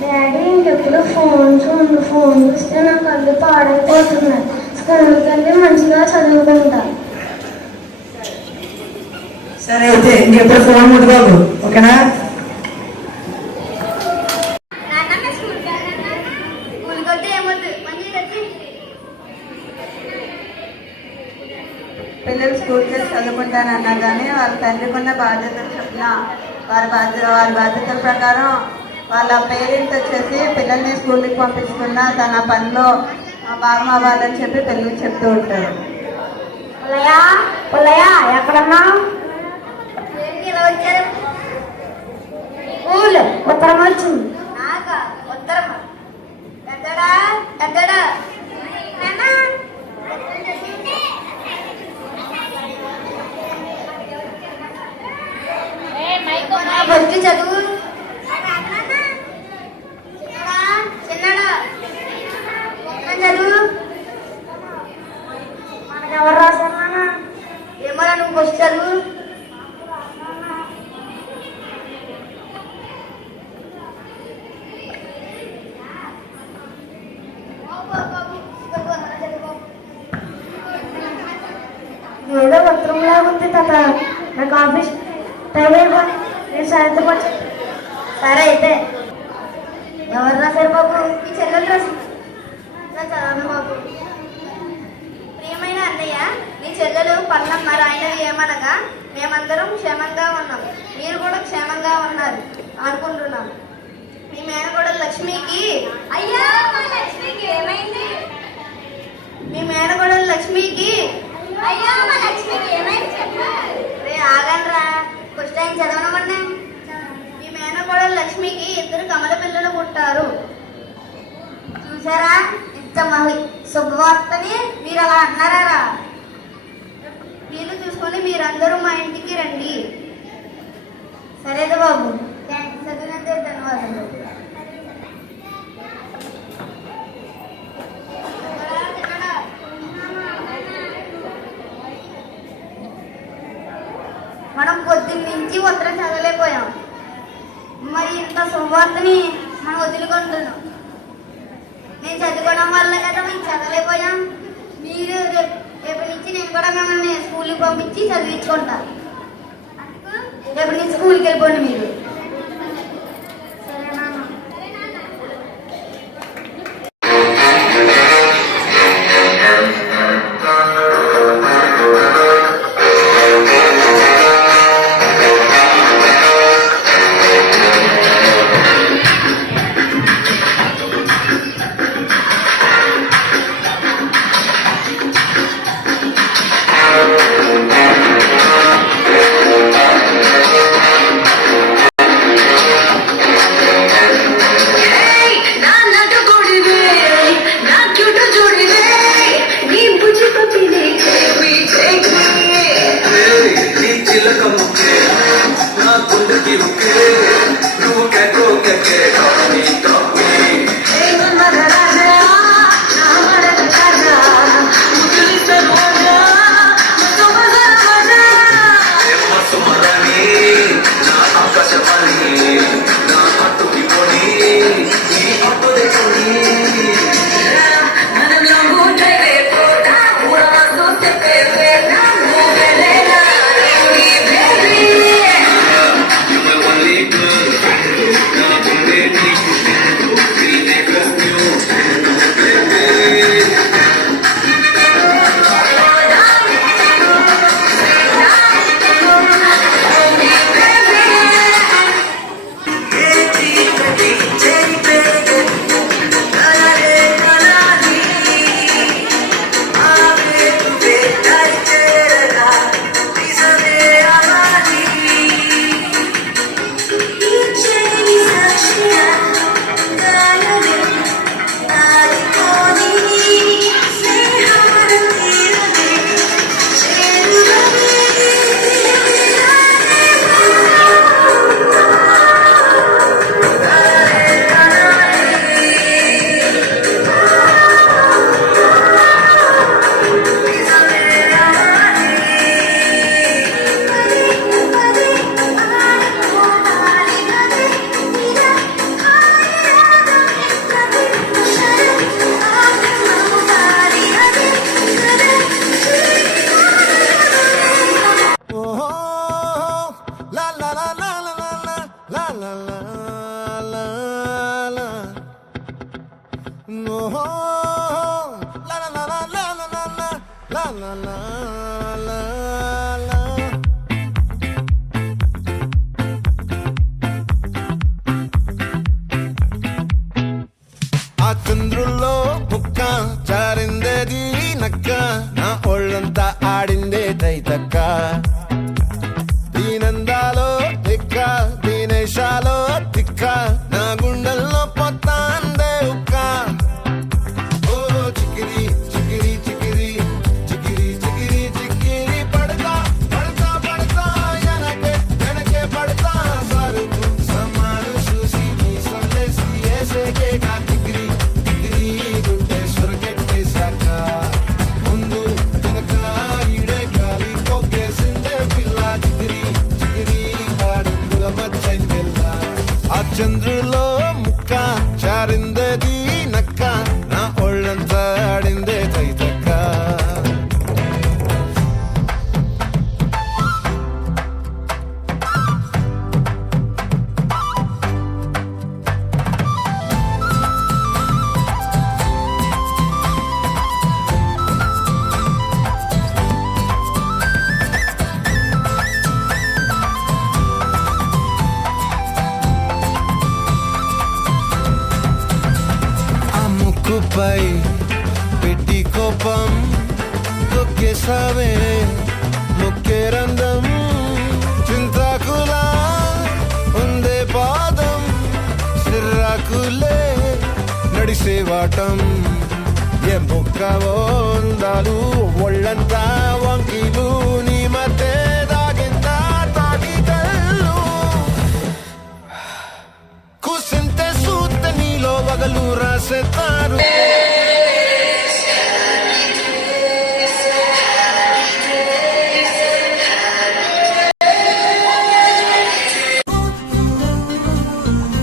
Daddy ఇంకెప్పుడు phone చూస్తే నా కళ్ళు పాడైపోతున్నాయి. స్కూల్కి వెళ్ళి మంచిగా చదువుకుంటా. సరే అయితే ఇంకెప్పుడు ఫోన్ ముట్టుకోకు, ఓకేనా? పిల్లలు స్కూల్కి వెళ్ళి చదువుకుంటానన్నా కానీ వాళ్ళ తండ్రికి ఉన్న బాధ్యతలు చెప్పిన వారి బాధ్యతల ప్రకారం వాళ్ళ పేరెంట్స్ వచ్చేసి పిల్లల్ని స్కూల్కి పంపించుకున్నా తన పనిలో భాగం అవ్వాలని చెప్పి పిల్లలు చెప్తూ ఉంటారు. ఎక్కడన్నా ఉత్తరం వచ్చింది. వచ్చి చదువు చదువు ఎవరు రాశారు? ఏమో నువ్వు వచ్చి చదువు. ఏదో ఉత్తరంలా ఉంది తాత. నాకు ఆఫీస్ టైం అయిపోయి నేను సాయంత్రం వచ్చి. సరే అయితే ఎవరు రాశారు బాబు? ఈ చెల్లెలు రాసి చదవను బాబు. ప్రియమైన అన్నయ్య, నీ చెల్లెలు పల్లమ్మ రాయినది ఏమనగా మేమందరం క్షేమంగా ఉన్నాం, మీరు కూడా క్షేమంగా ఉన్నారు అనుకుంటున్నాం. మీ మేనకోడలు లక్ష్మికి అయ్యా మా లక్ష్మికి ఏమైంది? మీ మేనకోడలు లక్ష్మికి అయ్యా మా లక్ష్మికి ఏమైంది చెప్పు. రే ఆగండ్రా, క్వశ్చన్ చదవనమన్నా. మీ మేనకోడలు లక్ష్మికి 2 కమల పిల్లలు పుట్టారు. చూసారా ఇంత శుభవార్తని మీరు అలా అన్నారా? వీళ్ళు చూసుకొని మీరందరూ మా ఇంటికి రండి. సరేదా బాబు? చదివినందుకు ధన్యవాదాలు. మనం పొద్దున్న నుంచి ఉత్తరం చదవలేకపోయాం, మరి ఇంత శుభవార్తని మనం వదులుకుంటున్నాం. నేను చదువుకోవడం వల్ల కదా మేము చదవలేకపోయాం. మీరు రేపు నుంచి నేను కూడా మిమ్మల్ని స్కూల్కి పంపించి చదివించుకుంటా. రేపు నుంచి స్కూల్కి వెళ్ళిపోండి మీరు. No, la la la la la la la la la la la la. ఆ చంద్రుల్లో బుక్క చారిందేది నక్క నా ఒళ్ళంతా ఆడిందే తైతక్క దీనందాలో తిక్క దీనేశాలో తిక్క నా గుండెల్లో పొత్తాందే ఉక్క ఓ చికిరి చికిరి చికిరి చికిరి చికిరి చికిరి పడతా పడతా పడతా ఎనకే ఎనకే పడతా సరుకు సమారు చూసి నీ సందేశి ఏసేకే కా చికిరి చికిరి గుండె సురకెట్టేశాక ముందు వెనక ఈడే గాలి కొక్కేసిందే పిల్ల చికిరి చికిరి ఆడుగుల మచ్చంగెల్ల ఆ చంద్రులో ముక్క చారిందేది నక్క నా ఒళ్ళంతా ఆడిందే తైతక్క ఆ ముక్కుపై పెట్టి కోపం తొక్కేసావే ముక్కే రంధం చింతాకులా ఉందే పాదం సిర్రాకులే నడిసేవాటం ఏ ముక్కవో ఉందాలు ఒళ్ళంతా వంకీలు నీ మధ్య దాగిందా తాగి కళ్ళు కుసింతే సూత నీలో వగలు రాసేతారు